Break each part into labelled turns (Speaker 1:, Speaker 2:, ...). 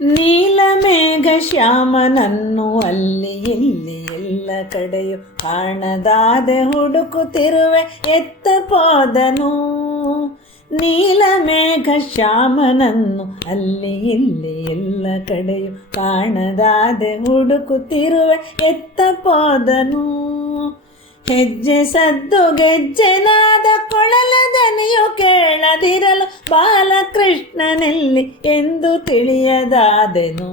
Speaker 1: ನೀಲಮೇಘ ಶ್ಯಾಮನನ್ನು ಅಲ್ಲಿ ಇಲ್ಲಿ ಎಲ್ಲ ಕಡೆಯು ಕಾಣದಾದೆ ಹುಡುಕುತ್ತಿರುವೆ ಎತ್ತ ಪಾದನು ನೀಲಮೇಘ ಶ್ಯಾಮನನ್ನು ಅಲ್ಲಿ ಇಲ್ಲಿ ಎಲ್ಲ ಕಡೆಯು ಕಾಣದಾದೆ ಹುಡುಕುತ್ತಿರುವೆ ಎತ್ತ ಪಾದನು ಹೆಜ್ಜೆ ಸದ್ದು ಗೆಜ್ಜೆನಾದ ಕೊಳಲ ದನಿಯು ಕೇಳದಿರಲು ಬಾಲಕೃಷ್ಣನಲ್ಲಿ ಎಂದು ತಿಳಿಯದಾದೆನು.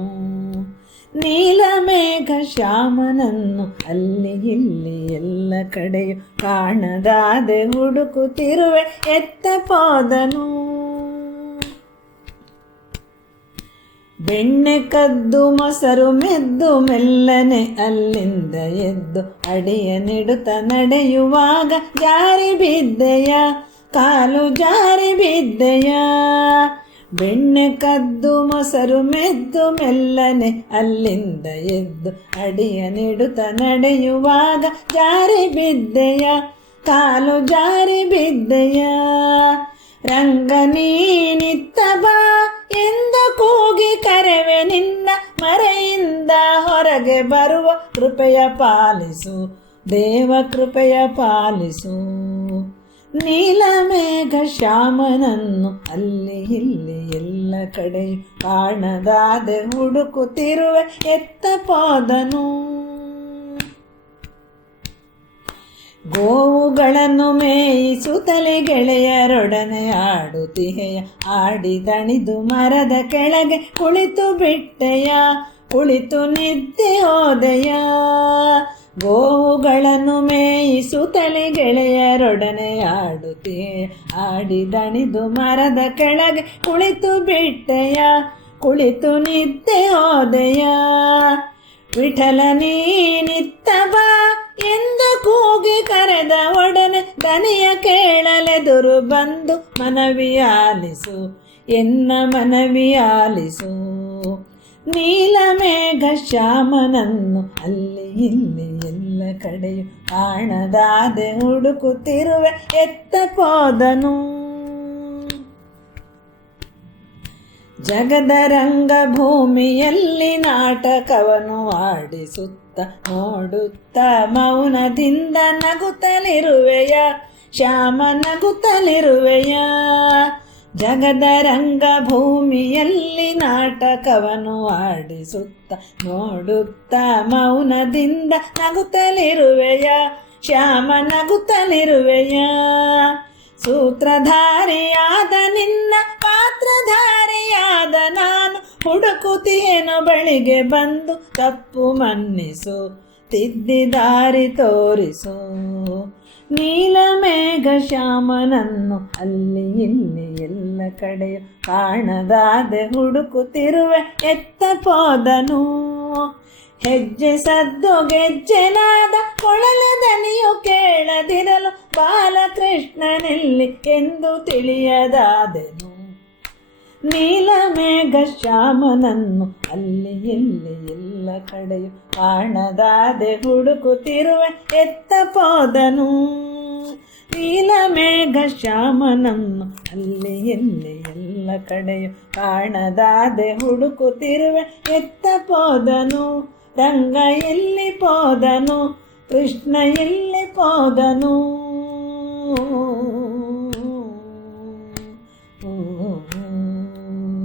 Speaker 1: ನೀಲಮೇಘ ಶ್ಯಾಮನನ್ನು ಅಲ್ಲಿ ಇಲ್ಲಿ ಎಲ್ಲ ಕಡೆಯು ಕಾಣದಾದೆ ಹುಡುಕುತ್ತಿರುವೆ ಎತ್ತ ಬೆಣ್ಣೆ ಕದ್ದು ಮೊಸರು ಮೆದ್ದು ಮೆಲ್ಲನೆ ಅಲ್ಲಿಂದ ಎದ್ದು ಅಡಿಯ ನೆಡುತ್ತ ನಡೆಯುವಾಗ ಜಾರಿ ಬಿದ್ದೆಯ, ಕಾಲು ಜಾರಿ ಬಿದ್ದೆಯ. ಬೆಣ್ಣೆ ಕದ್ದು ಮೊಸರು ಮೆದ್ದು ಮೆಲ್ಲನೆ ಅಲ್ಲಿಂದ ಎದ್ದು ಅಡಿಯ ನೆಡುತ್ತ ನಡೆಯುವಾಗ ಜಾರಿ ಬಿದ್ದೆಯ, ಕಾಲು ಜಾರಿ ಬಿದ್ದೆಯ. ರಂಗ ನೀನಿತ್ತ ಬಾ ಎಂದು ಕೂಗಿ ಹೊರಗೆ ಬರುವ ಕೃಪೆಯ ಪಾಲಿಸು, ದೇವ ಕೃಪೆಯ ಪಾಲಿಸು. ನೀಲಮೇಘ ಶ್ಯಾಮನನ್ನು ಅಲ್ಲಿ ಇಲ್ಲಿ ಎಲ್ಲ ಕಡೆ ಕಾಣದಾದೆ ಹುಡುಕುತ್ತಿರುವ ಎತ್ತ ಪಾದನು ಗೋವುಗಳನ್ನು ಮೇಯಿಸುತ್ತಲೇ ಗೆಳೆಯರೊಡನೆ ಆಡುತ್ತಿಹೆಯ ಆಡಿದಣಿದು ಮರದ ಕೆಳಗೆ ಕುಳಿತು ಬಿಟ್ಟೆಯ. ಕುಳಿತು ನಿದ್ದೆ ಹೋದೆಯ ಗೋವುಗಳನ್ನು ಮೇಯಿಸುತ್ತಲೇ ಗೆಳೆಯರೊಡನೆ ಆಡಿ ಆಡಿದಣಿದು ಮರದ ಕೆಳಗೆ ಕುಳಿತು ಬಿಟ್ಟೆಯ? ಕುಳಿತು ನಿದ್ದೆ ಹೋದೆಯ ವಿಠಲ ನೀನಿತ್ತ ಬಾ ಎಂದು ಕೂಗಿ ಕರೆದ ಒಡನೆ ದನಿಯ ಕೇಳಲೆದುರು ಬಂದು ಮನವಿಯಾಲಿಸು ಎನ್ನ ಮನವಿಯಾಲಿಸು ನೀಲಮೇಘ ಶ್ಯಾಮನನ್ನು ಅಲ್ಲಿ ಇಲ್ಲಿ ಎಲ್ಲ ಕಡೆಯು ಕಾಣದಾದೆ ಹುಡುಕುತ್ತಿರುವೆ ಎತ್ತ ಪೋದನು ಜಗದ ರಂಗಭೂಮಿಯಲ್ಲಿ ನಾಟಕವನ್ನು ಆಡಿಸುತ್ತ ನೋಡುತ್ತ ಮೌನದಿಂದ ನಗುತ್ತಲಿರುವೆಯ, ಶ್ಯಾಮ ನಗುತ್ತಲಿರುವೆಯ? ಜಗದ ರಂಗಭೂಮಿಯಲ್ಲಿ ನಾಟಕವನ್ನು ಆಡಿಸುತ್ತ, ನೋಡುತ್ತ, ಮೌನದಿಂದ ನಗುತ್ತಲಿರುವೆಯ, ಶ್ಯಾಮ ನಗುತ್ತಲಿರುವೆಯ. ಸೂತ್ರಧಾರಿಯಾದ ನಿನ್ನ, ಪಾತ್ರಧಾರಿಯಾದ ನಾನು ಹುಡುಕುತ್ತೇನೋ ಬಳಿಗೆ ಬಂದು ತಪ್ಪು ಮನ್ನಿಸು. ತಿದ್ದಿ ದಾರಿ ನೀಲ ಮೇಘ ಶ್ಯಾಮನನ್ನು ಅಲ್ಲಿ ಇಲ್ಲಿ ಎಲ್ಲ ಕಡೆಯು ಕಾಣದಾದೆ ಹುಡುಕುತ್ತಿರುವೆ ಎತ್ತ ಪೋದನು ಹೆಜ್ಜೆ ಸದ್ದು ಗೆಜ್ಜೆನಾದ ಕೊಳಲ ದನಿಯು ಕೇಳದಿರಲು ಬಾಲಕೃಷ್ಣನೆಲ್ಲಿ ಎಂದು ತಿಳಿಯದಾದೆನು. ನೀಲಮೇಘ ಶ್ಯಾಮನನ್ನು ಅಲ್ಲಿ ಇಲ್ಲಿ ಎಲ್ಲ ಕಡೆಯು ಕಾಣದಾದೆ ಹುಡುಕುತ್ತಿರುವೆ ಎತ್ತ ಪೋದನು ನೀಲಮೇಘ ಶ್ಯಾಮನನ್ನು ಅಲ್ಲಿ ಇಲ್ಲಿ ಎಲ್ಲ ಕಡೆಯು ಕಾಣದಾದೆ ಹುಡುಕುತ್ತಿರುವೆ ಎತ್ತ ಪೋದನು ರಂಗ ಎಲ್ಲಿ ಪೋದನು, ಕೃಷ್ಣ ಎಲ್ಲಿ ಪೋದನು?